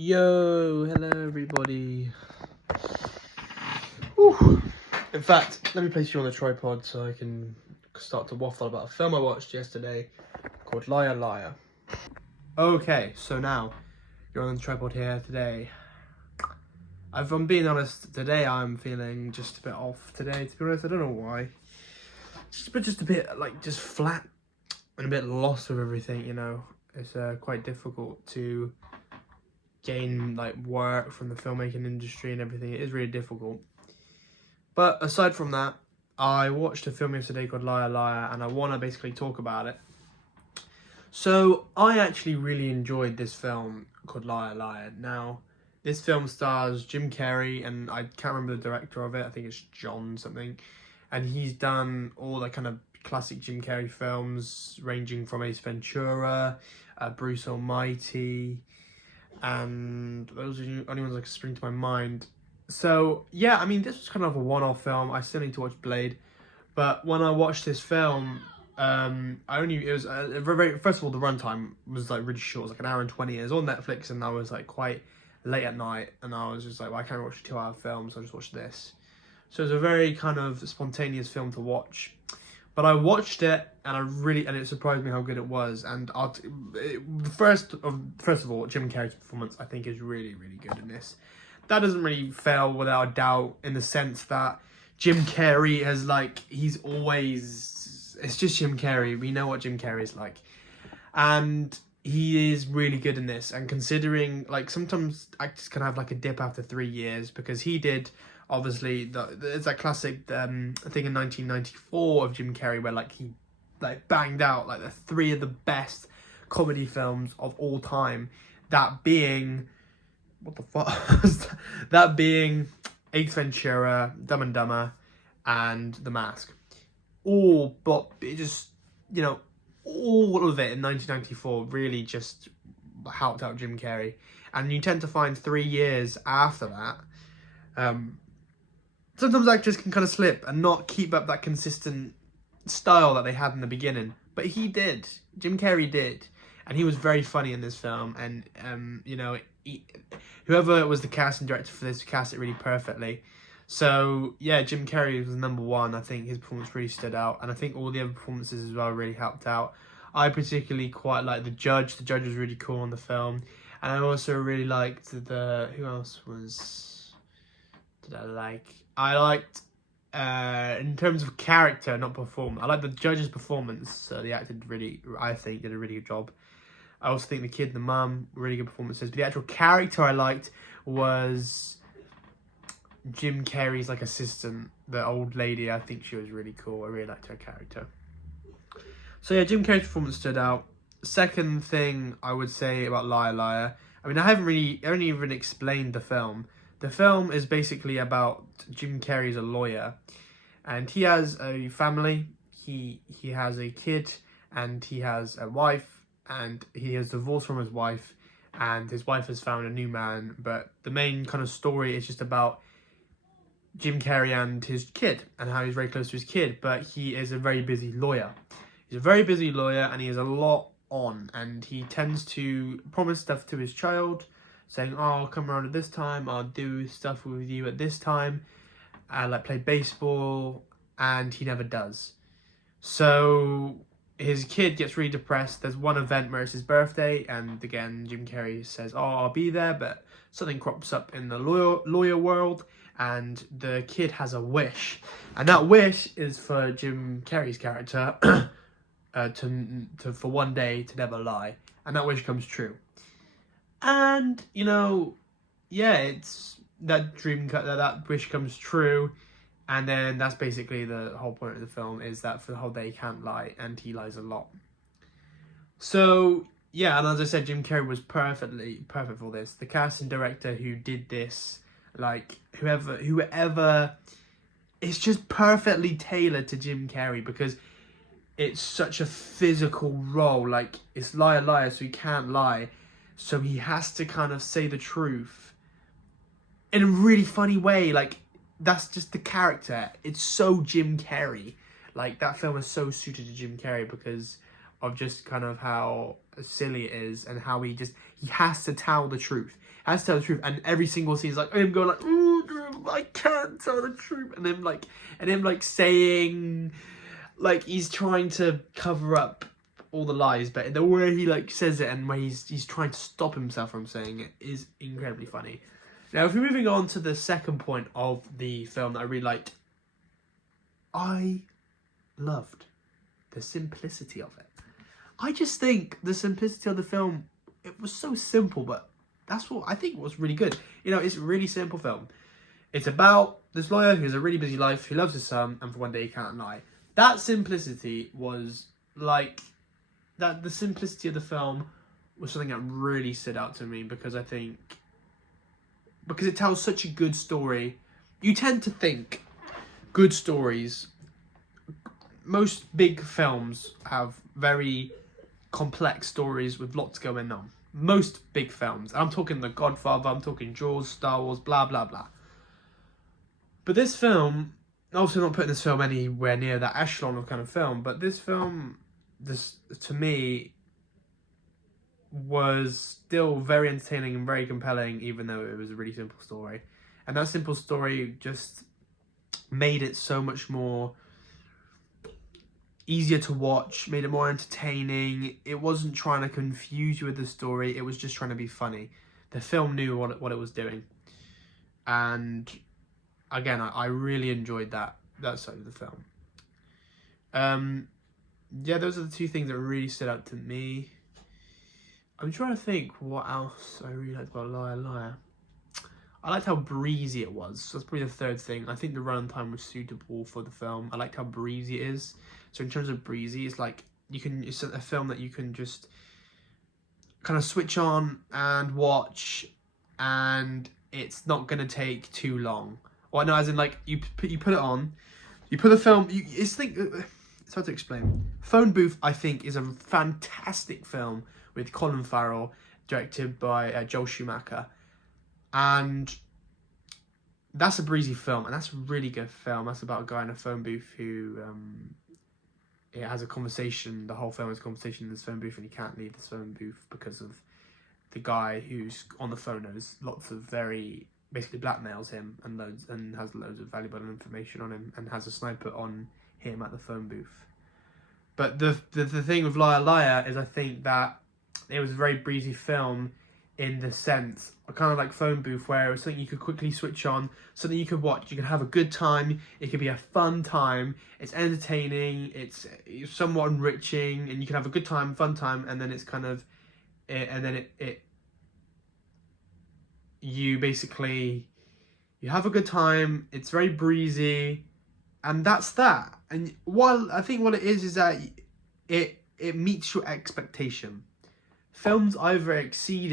Yo, hello everybody. Whew. In fact, let me place you on the tripod so I can start to waffle about a film I watched yesterday called Liar Liar. Okay, so now you're on the tripod here today. If I'm being honest, today I'm feeling just a bit off today, to be honest. I don't know why. Just a bit just flat and a bit lost with everything, you know. It's quite difficult to gain work from the filmmaking industry and everything. It is really difficult. But aside from that, I watched a film yesterday called Liar Liar, and I want to basically talk about it. So I actually really enjoyed this film called Liar Liar. Now, this film stars Jim Carrey, and I can't remember the director of it. I think it's John something. And he's done all the kind of classic Jim Carrey films, ranging from Ace Ventura, Bruce Almighty, and those are the only ones that spring to my mind. So yeah, I mean, this was kind of a one-off film. I still need to watch Blade, but when I watched this film, it was first of all, the runtime was really short. It was an hour and 20. It was on Netflix, and I was quite late at night, and I was just well, I can't watch a 2-hour film, so I just watched this. So it was a very kind of spontaneous film to watch. But I watched it, and it surprised me how good it was. And first of all, Jim Carrey's performance, I think, is really, really good in this. That doesn't really fail without a doubt, in the sense that Jim Carrey has it's just Jim Carrey. We know what Jim Carrey is like. And he is really good in this. And considering, sometimes actors can have a dip after 3 years, because he did, obviously, it's that classic thing in 1994 of Jim Carrey where he banged out the 3 of the best comedy films of all time. That being, what the fuck? That being Ace Ventura, Dumb and Dumber, and The Mask. All, but it just, all of it in 1994 really just helped out Jim Carrey. And you tend to find 3 years after that, sometimes actors can kind of slip and not keep up that consistent style that they had in the beginning. But he did. Jim Carrey did. And he was very funny in this film. And, whoever was the casting director for this cast it really perfectly. So, yeah, Jim Carrey was number one. I think his performance really stood out. And I think all the other performances as well really helped out. I particularly quite liked the judge. The judge was really cool on the film. And I also really liked who else did I like? I liked, in terms of character, not performance, I liked the judge's performance. The actor did a really good job. I also think the kid and the mum, really good performances. But the actual character I liked was Jim Carrey's assistant, the old lady. I think she was really cool. I really liked her character. So yeah, Jim Carrey's performance stood out. Second thing I would say about Liar Liar, I mean, I haven't even explained the film. The film is basically about Jim Carrey's a lawyer, and he has a family. He has a kid, and he has a wife, and he has divorced from his wife, and his wife has found a new man. But the main kind of story is just about Jim Carrey and his kid, and how he's very close to his kid. But he is a very busy lawyer. He's a very busy lawyer, and he has a lot on, and he tends to promise stuff to his child, saying, oh, I'll come around at this time, I'll do stuff with you at this time, and play baseball, and he never does. So his kid gets really depressed. There's one event where it's his birthday, and again, Jim Carrey says, oh, I'll be there, but something crops up in the lawyer world, and the kid has a wish. And that wish is for Jim Carrey's character for one day to never lie. And that wish comes true. And, yeah, it's that that wish comes true. And then that's basically the whole point of the film, is that for the whole day he can't lie, and he lies a lot. So, yeah, and as I said, Jim Carrey was perfect for this. The casting director who did this, whoever, it's just perfectly tailored to Jim Carrey, because it's such a physical role. It's liar, liar, so he can't lie. So he has to kind of say the truth in a really funny way. That's just the character. It's so Jim Carrey. That film is so suited to Jim Carrey because of just kind of how silly it is, and how he has to tell the truth. has to tell the truth, and every single scene is like him going like, "Ooh, I can't tell the truth," and him like saying, like he's trying to cover up all the lies, but the way he like says it and where he's trying to stop himself from saying it is incredibly funny. Now, if we're moving on to the second point of the film that I really liked, I loved the simplicity of it. I just think the simplicity of the film, it was so simple, but that's what I think was really good. You know, it's a really simple film. It's about this lawyer who has a really busy life, who loves his son, and for one day he can't lie. That simplicity was like, the simplicity of the film was something that really stood out to me, because I think, because it tells such a good story. You tend to think good stories, most big films have very complex stories with lots going on. Most big films. I'm talking The Godfather, I'm talking Jaws, Star Wars, blah, blah, blah. But this film, obviously not putting this film anywhere near that echelon of kind of film, but this film, to me, was still very entertaining and very compelling, even though it was a really simple story. And that simple story just made it so much more easier to watch, made it more entertaining. It wasn't trying to confuse you with the story, it was just trying to be funny. The film knew what it was doing. And again, I really enjoyed that side of the film. Yeah, those are the two things that really stood out to me. I'm trying to think what else I really liked about Liar Liar. I liked how breezy it was. That's probably the third thing. I think the runtime was suitable for the film. I liked how breezy it is. So in terms of breezy, it's like it's a film that you can just kind of switch on and watch, and it's not gonna take too long. Or no, as in like you put it on, you put the film. It's hard to explain. Phone Booth, I think, is a fantastic film with Colin Farrell, directed by Joel Schumacher. And that's a breezy film, and that's a really good film. That's about a guy in a phone booth who it has a conversation. The whole film is a conversation in this phone booth, and he can't leave this phone booth because of the guy who's on the phone knows lots of basically blackmails him and has loads of valuable information on him, and has a sniper on him at the phone booth. But the thing with Liar Liar is, I think that it was a very breezy film in the sense, kind of like Phone Booth, where it was something you could quickly switch on, something you could watch, you could have a good time, it could be a fun time, it's entertaining, it's somewhat enriching, and you can have a good time, fun time, and then it's kind of, you have a good time, it's very breezy, and that's that. And I think what it is that it meets your expectation. Films either they exceed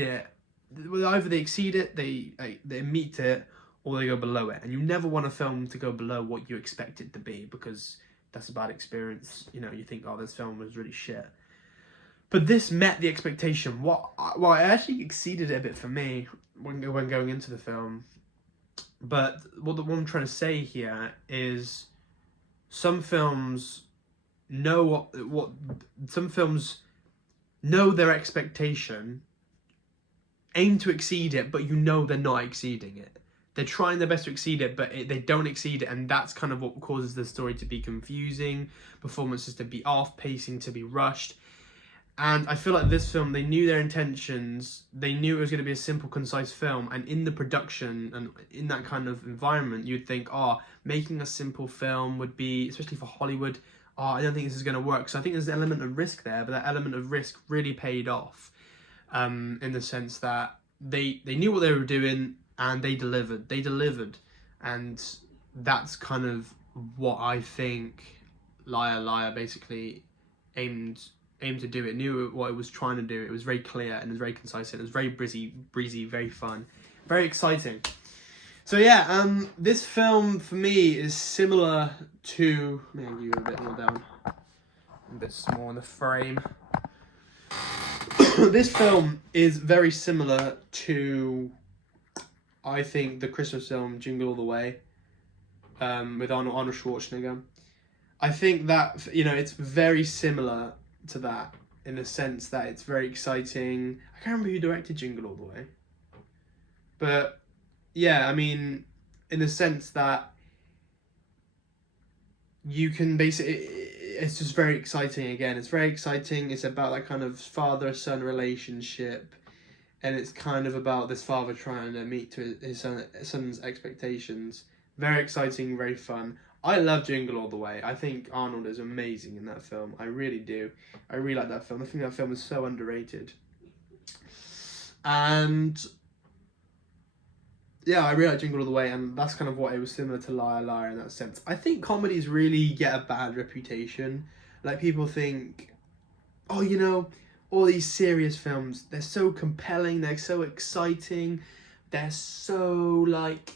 it, they meet it, or they go below it. And you never want a film to go below what you expect it to be, because that's a bad experience. You know, you think, oh, this film was really shit. But this met the expectation. It actually exceeded it a bit for me when going into the film. But what I'm trying to say here is, some films know some films know their expectation, aim to exceed it, but you know they're not exceeding it. They're trying their best to exceed it, but they don't exceed it, and that's kind of what causes the story to be confusing, performances to be off, pacing to be rushed. And I feel like this film, they knew their intentions, they knew it was going to be a simple, concise film, and in the production and in that kind of environment, you'd think, making a simple film would be, especially for Hollywood, I don't think this is going to work. So I think there's an element of risk there, but that element of risk really paid off, in the sense that they knew what they were doing, and they delivered. And that's kind of what I think Liar Liar basically aimed to do. It knew what it was trying to do. It was very clear, and it was very concise, and it was very breezy, very fun, very exciting. So yeah, this film for me is similar to, maybe I'll give you a bit more down, a bit small in the frame. This film is very similar to, I think, the Christmas film Jingle All the Way, with Arnold Schwarzenegger. I think that, it's very similar to that, in the sense that it's very exciting. I can't remember who directed Jingle All the Way. But yeah, I mean, in the sense that you can basically, it's just very exciting. Again, it's very exciting. It's about that kind of father-son relationship, and it's kind of about this father trying to meet to his son's expectations. Very exciting, very fun. I love Jingle All the Way. I think Arnold is amazing in that film. I really do. I really like that film. I think that film is so underrated. And yeah, I really like Jingle All the Way, and that's kind of what it was similar to Liar Liar in that sense. I think comedies really get a bad reputation. Like, people think, oh, you know, all these serious films, they're so compelling, they're so exciting, they're so like,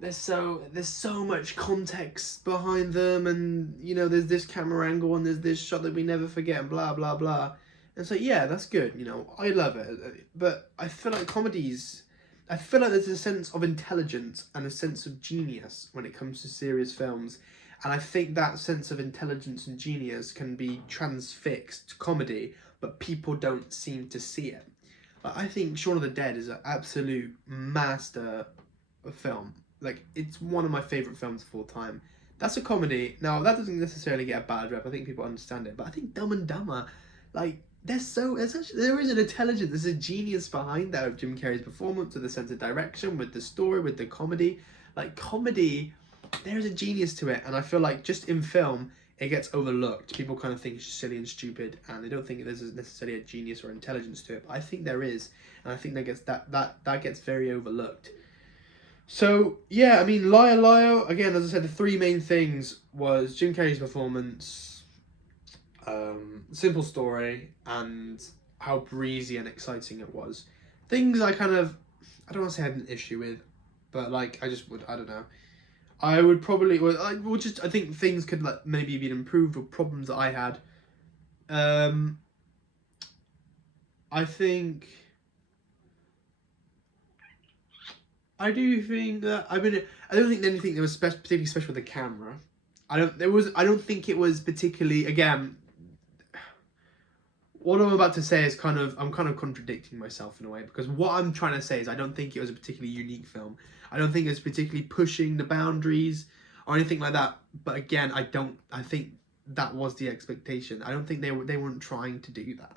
there's so much context behind them, and you know, there's this camera angle and there's this shot that we never forget, and blah blah blah. And so yeah, that's good, you know, I love it. But I feel like comedies, I feel like there's a sense of intelligence and a sense of genius when it comes to serious films. And I think that sense of intelligence and genius can be transfixed to comedy, but people don't seem to see it. Like, I think Shaun of the Dead is an absolute master of film. Like, it's one of my favourite films of all time. That's a comedy. Now, that doesn't necessarily get a bad rep. I think people understand it. But I think Dumb and Dumber, like, there is an intelligence, there's a genius behind that of Jim Carrey's performance, with the sense of direction, with the story, with the comedy. Like, comedy, there's a genius to it, and I feel like just in film, it gets overlooked. People kind of think it's just silly and stupid, and they don't think there's necessarily a genius or intelligence to it. But I think there is, and I think that gets very overlooked. So yeah, I mean, Liar Liar, again, as I said, the three main things was Jim Carrey's performance, simple story, and how breezy and exciting it was. Things I don't want to say I had an issue with, but like, I don't know. I would probably, I think things could like maybe be improved, or problems that I had. I think, I do think that, I don't think anything that was particularly special with the camera. I don't think it was particularly, again, what I'm about to say is I'm kind of contradicting myself in a way, because what I'm trying to say is I don't think it was a particularly unique film. I don't think it was particularly pushing the boundaries or anything like that. But again, I think that was the expectation. I don't think they weren't trying to do that.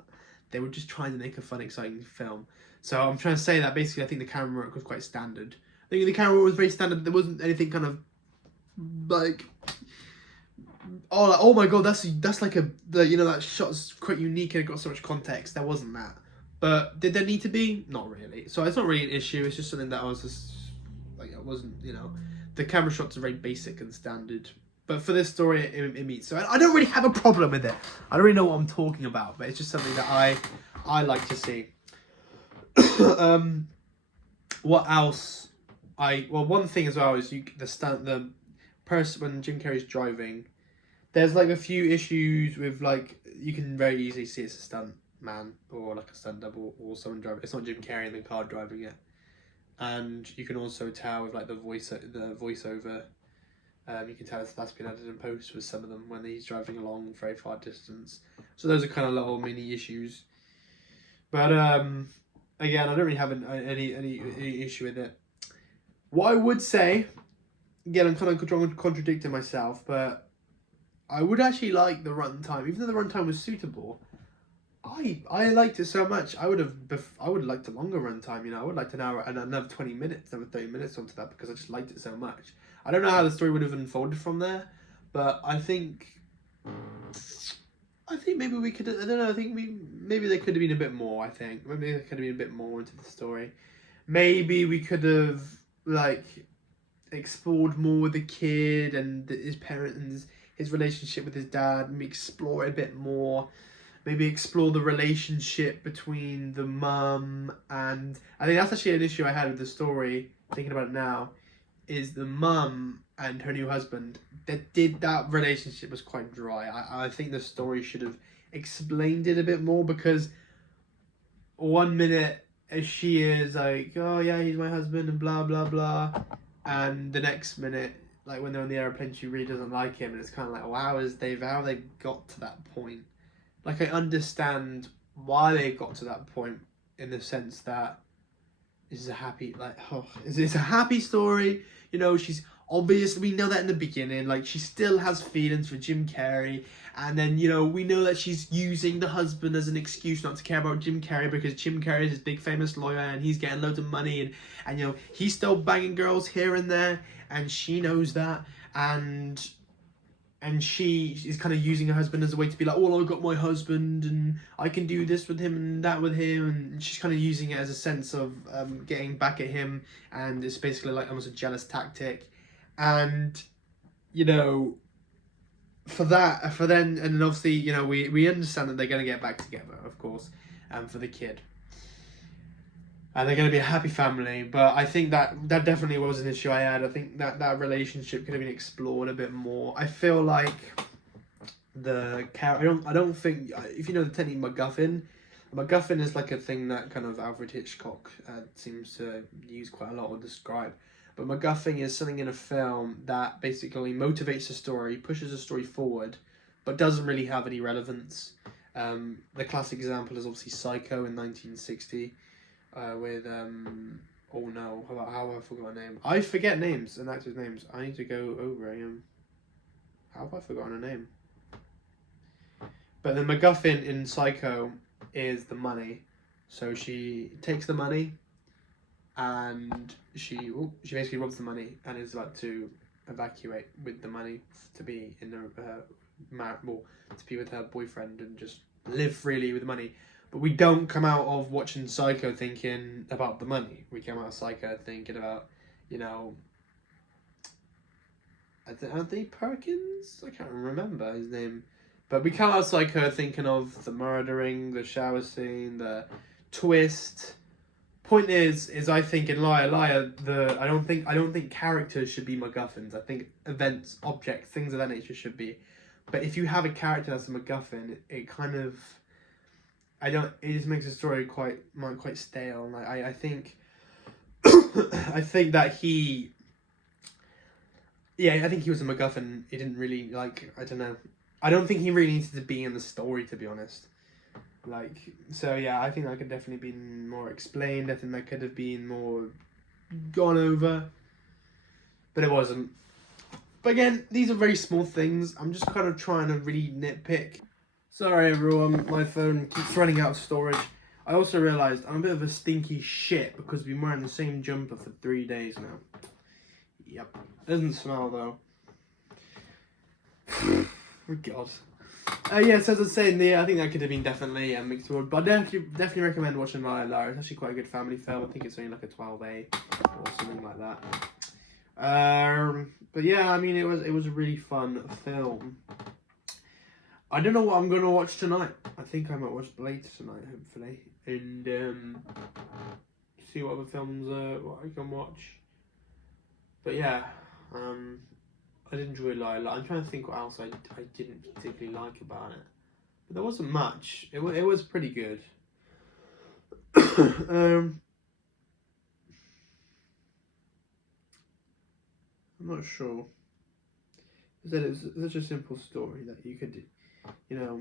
They were just trying to make a fun, exciting film. So I'm trying to say that basically I think the camera work was quite standard. I think the camera work was very standard. There wasn't anything kind of like, oh my god, that's like that shot's quite unique and it got so much context. There wasn't that. But did there need to be? Not really. So it's not really an issue. It's just something that I was just like, it wasn't, the camera shots are very basic and standard. But for this story, it meets. So I don't really have a problem with it. I don't really know what I'm talking about, but it's just something that I like to see. What else? One thing as well is the person when Jim Carrey's driving. There's like a few issues with, like, you can very easily see it's a stunt man or like a stunt double or someone driving. It's not Jim Carrey in the car driving it, and you can also tell with like the voiceover. You can tell that's been added in post with some of them when he's driving along very far distance. So those are kind of little mini issues. But again, I don't really have any issue with it. What I would say, again, I'm kind of contradicting myself, but I would actually like the runtime, even though the runtime was suitable. I liked it so much. I would liked a longer runtime. I would like another 20 minutes, another 30 minutes onto that, because I just liked it so much. I don't know how the story would have unfolded from there, but I think maybe we could. I don't know. I think maybe there could have been a bit more. I think maybe there could have been a bit more into the story. Maybe we could have like explored more with the kid and his parents and his relationship with his dad. Maybe explore it a bit more. Maybe explore the relationship between the mum and... I think that's actually an issue I had with the story, thinking about it now, is the mum and her new husband. That relationship was quite dry. I think the story should have explained it a bit more, because 1 minute she is like, oh yeah, he's my husband and blah, blah, blah. And the next minute, like when they're on the airplane, she really doesn't like him. And it's kind of like, wow, how they got to that point? Like, I understand why they got to that point, in the sense that This is a happy, like, oh, it's a happy story. You know, she's obviously, we know that in the beginning, like, she still has feelings for Jim Carrey. And then, you know, we know that she's using the husband as an excuse not to care about Jim Carrey, because Jim Carrey is this big famous lawyer and he's getting loads of money, and you know, he's still banging girls here and there, and she knows that. And she is kind of using her husband as a way to be like, oh, I got my husband and I can do this with him and that with him. And she's kind of using it as a sense of getting back at him. And it's basically like almost a jealous tactic. And, you know, for then, and then obviously, you know, we understand that they're going to get back together, of course, for the kid. And they're going to be a happy family, but I think that definitely was an issue I had. I think that relationship could have been explored a bit more. I feel like I don't think, if you know the technique MacGuffin is like a thing that kind of Alfred Hitchcock seems to use quite a lot or describe. But MacGuffin is something in a film that basically motivates the story, pushes the story forward, but doesn't really have any relevance. The classic example is obviously Psycho in 1960. With oh no, how have I forgot a name? I forget names and actors' names. I need to go over how have I forgotten a name? But the MacGuffin in Psycho is the money. So she takes the money and she basically robs the money and is about to evacuate with the money to be in to be with her boyfriend and just live freely with the money. But we don't come out of watching Psycho thinking about the money. We come out of Psycho thinking about, you know, Anthony Perkins? I can't remember his name. But we come out of Psycho thinking of the murdering, the shower scene, the twist. Point is I think in Liar Liar, I don't think characters should be MacGuffins. I think events, objects, things of that nature should be. But if you have a character that's a MacGuffin, it kind of, it just makes the story quite stale. Like I think I think that he was a MacGuffin. He didn't really, like, I don't know. I don't think he really needed to be in the story, to be honest. Like, so yeah, I think that could definitely be more explained. I think that could have been more gone over. But it wasn't. But again, these are very small things. I'm just kind of trying to really nitpick. Sorry everyone, my phone keeps running out of storage. I also realised I'm a bit of a stinky shit because we've been wearing the same jumper for 3 days now. Yep. Doesn't smell though. Oh god. Yes, as I was saying, I think that could have been definitely a mixed reward, but I definitely recommend watching Liar Liar. It's actually quite a good family film. I think it's only like a 12A or something like that. But yeah, I mean, it was a really fun film. I don't know what I'm going to watch tonight. I think I might watch Blade tonight, hopefully. And see what other films what I can watch. But yeah, I did enjoy Liar Liar. I'm trying to think what else I didn't particularly like about it. But there wasn't much. It was pretty good. I'm not sure. It's such a simple story that you could, you know,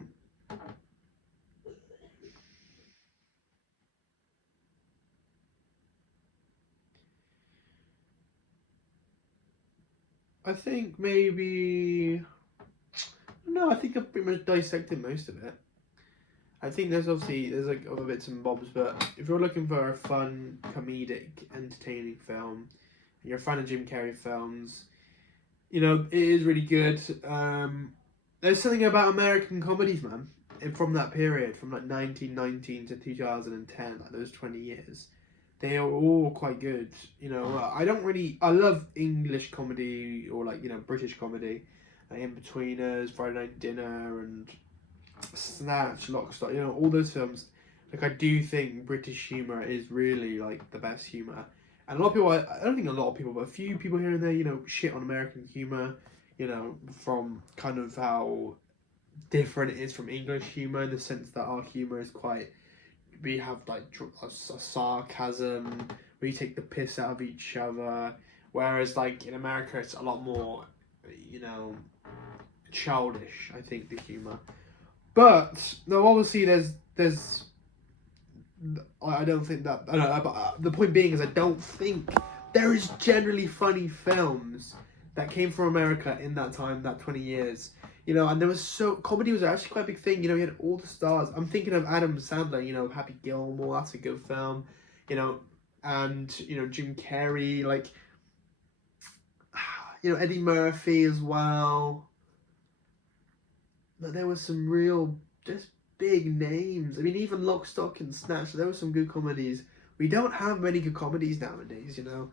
I think maybe, no, I think I've pretty much dissected most of it. I think there's like other bits and bobs, but if you're looking for a fun, comedic, entertaining film, and you're a fan of Jim Carrey films, you know, it is really good. There's something about American comedies, man, from that period, from like 1919 to 2010, like those 20 years. They are all quite good. You know, I love English comedy or like, you know, British comedy, like In-Betweeners, Friday Night Dinner, and Snatch, Lock, Stock, you know, all those films. Like, I do think British humour is really like the best humour. And a lot of people, I don't think a lot of people, but a few people here and there, you know, shit on American humour, you know, from kind of how different it is from English humour, in the sense that our humour is quite, we have like a sarcasm, we take the piss out of each other, whereas like in America it's a lot more, you know, childish, I think, the humour. But no, obviously there's I don't think that. I don't know, but the point being is, I don't think there is generally funny films that came from America in that time, that 20 years. You know, and there was comedy was actually quite a big thing. You know, you had all the stars. I'm thinking of Adam Sandler. You know, Happy Gilmore. That's a good film. You know, and you know Jim Carrey. Like, you know, Eddie Murphy as well. But there was some real just big names. I mean, even Lock, Stock and Snatch. There were some good comedies. We don't have many good comedies nowadays. You know,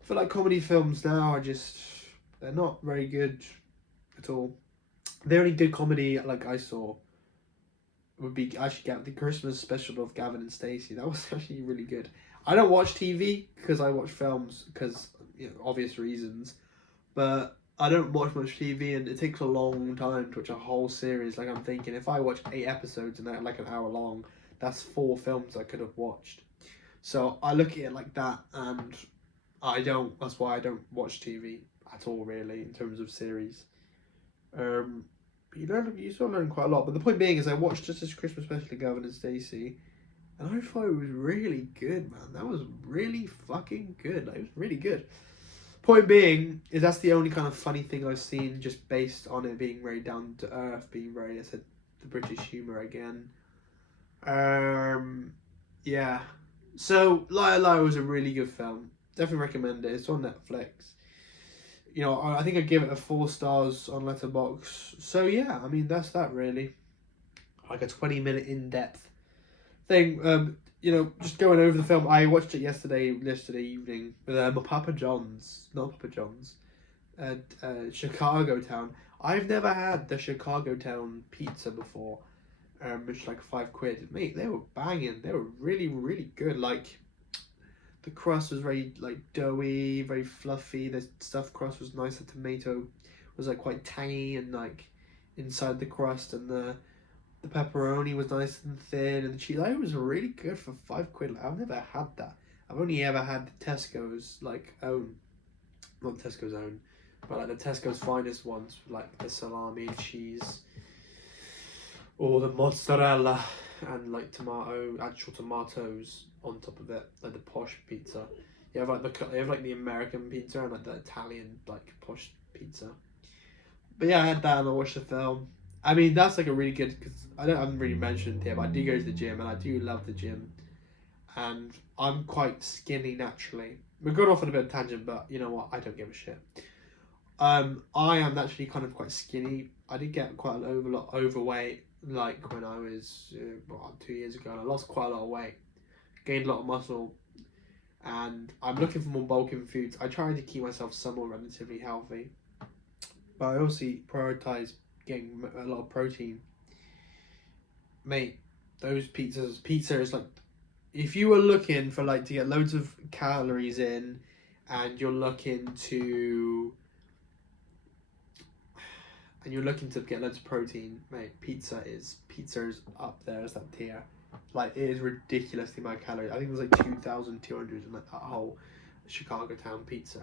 I feel like comedy films now are they're not very good at all. The only good comedy like I saw would be actually the Christmas special of Gavin and Stacey. That was actually really good. I don't watch TV because I watch films because, you know, obvious reasons, but I don't watch much TV, and it takes a long time to watch a whole series. Like, I'm thinking, if I watch 8 episodes and they're like an hour long, that's 4 films I could have watched. So I look at it like that, and that's why I don't watch TV at all, really, in terms of series. You still learn quite a lot. But the point being is, I watched just this Christmas special of Gavin and Stacey, and I thought it was really good, man. That was really fucking good. Like, it was really good. Point being is, that's the only kind of funny thing I've seen, just based on it being very down to earth, being very, I said, the British humour again. Yeah. So Liar Liar was a really good film. Definitely recommend it. It's on Netflix. You know, I think I give it a 4 stars on Letterboxd. So yeah, I mean, that's that really. Like a 20-minute in-depth thing. You know, just going over the film. I watched it yesterday evening with my Papa John's, not Papa John's, at Chicago Town. I've never had the Chicago Town pizza before. Which is like £5. Mate, they were banging. They were really, really good. Like, the crust was very like doughy, very fluffy. The stuffed crust was nice. The tomato was like quite tangy and like inside the crust, and the pepperoni was nice and thin, and the cheese. Like, it was really good for £5. Like, I've never had that. I've only ever had the Tesco's like own, not Tesco's own, but like the Tesco's finest ones, like the salami and cheese, or the mozzarella and like actual tomatoes on top of it, like the posh pizza. You have like the American pizza and like the Italian like posh pizza. But yeah, I had that and I watched the film. I mean, that's like a really good, because I haven't really mentioned it here, but I do go to the gym and I do love the gym, and I'm quite skinny naturally. We're going off on a bit of a tangent, but you know what? I don't give a shit. I am actually kind of quite skinny. I did get quite a lot overweight, like when I was 2 years ago, and I lost quite a lot of weight, gained a lot of muscle, and I'm looking for more bulking foods. I try to keep myself somewhat relatively healthy, but I also prioritize getting a lot of protein. Mate, those pizza is like, if you were looking for like to get loads of calories in, and you're looking to get loads of protein, mate, pizza is up there as that tier. Like, it is ridiculous the amount of calories. I think it was like 2,200 in like that whole Chicago Town pizza,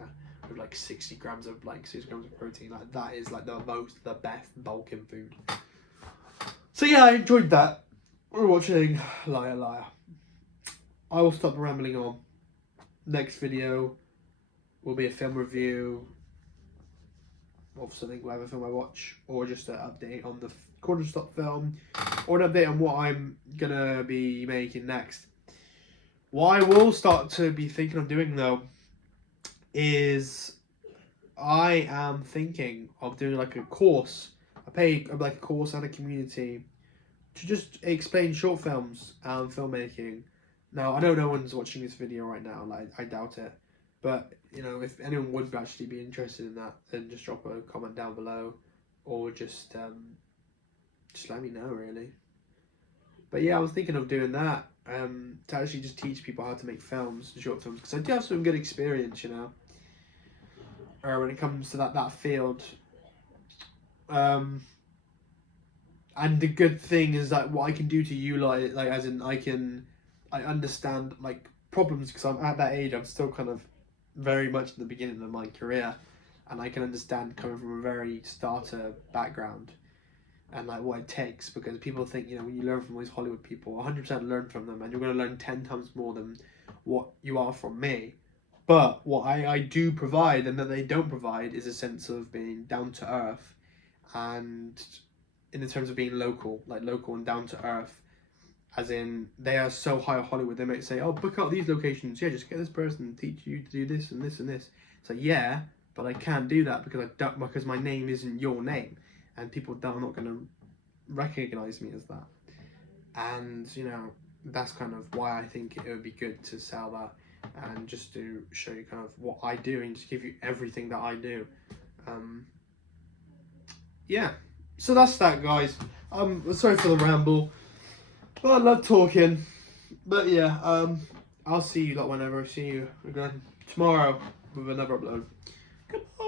with like 60 grams of protein. Like, that is like the best bulking food. So yeah, I enjoyed that. We're watching Liar Liar. I will stop rambling on. Next video will be a film review of something, whatever film I watch, or just an update on the Corner Stop film, or an update on what I'm gonna be making next. What I will start to be thinking of doing though is, I am thinking of doing like a course. I pay like a course and a community to just explain short films and filmmaking. Now, I know no one's watching this video right now, like, I doubt it. But, you know, if anyone would actually be interested in that, then just drop a comment down below, or just let me know, really. But yeah, I was thinking of doing that, to actually just teach people how to make films, short films, because I do have some good experience, you know, when it comes to that field. And the good thing is that what I can do to you, like as in I understand like problems, because I'm at that age. I'm still kind of very much in the beginning of my career, and I can understand coming from a very starter background. and like what it takes, because people think, you know, when you learn from all these Hollywood people, 100% learn from them, and you're going to learn 10 times more than what you are from me. But what I do provide and that they don't provide is a sense of being down to earth, and in the terms of being local, like local and down to earth, as in they are so high Hollywood, they might say, oh, book out these locations, yeah, just get this person and teach you to do this and this and this. So yeah, but I can't do that because because my name isn't your name, and people are not going to recognize me as that. And you know, that's kind of why I think it would be good to sell that, and just to show you kind of what I do and just give you everything that I do. Yeah, so that's that, guys. Sorry for the ramble, but I love talking. But yeah, I'll see you lot whenever I see you again tomorrow with another upload. Goodbye.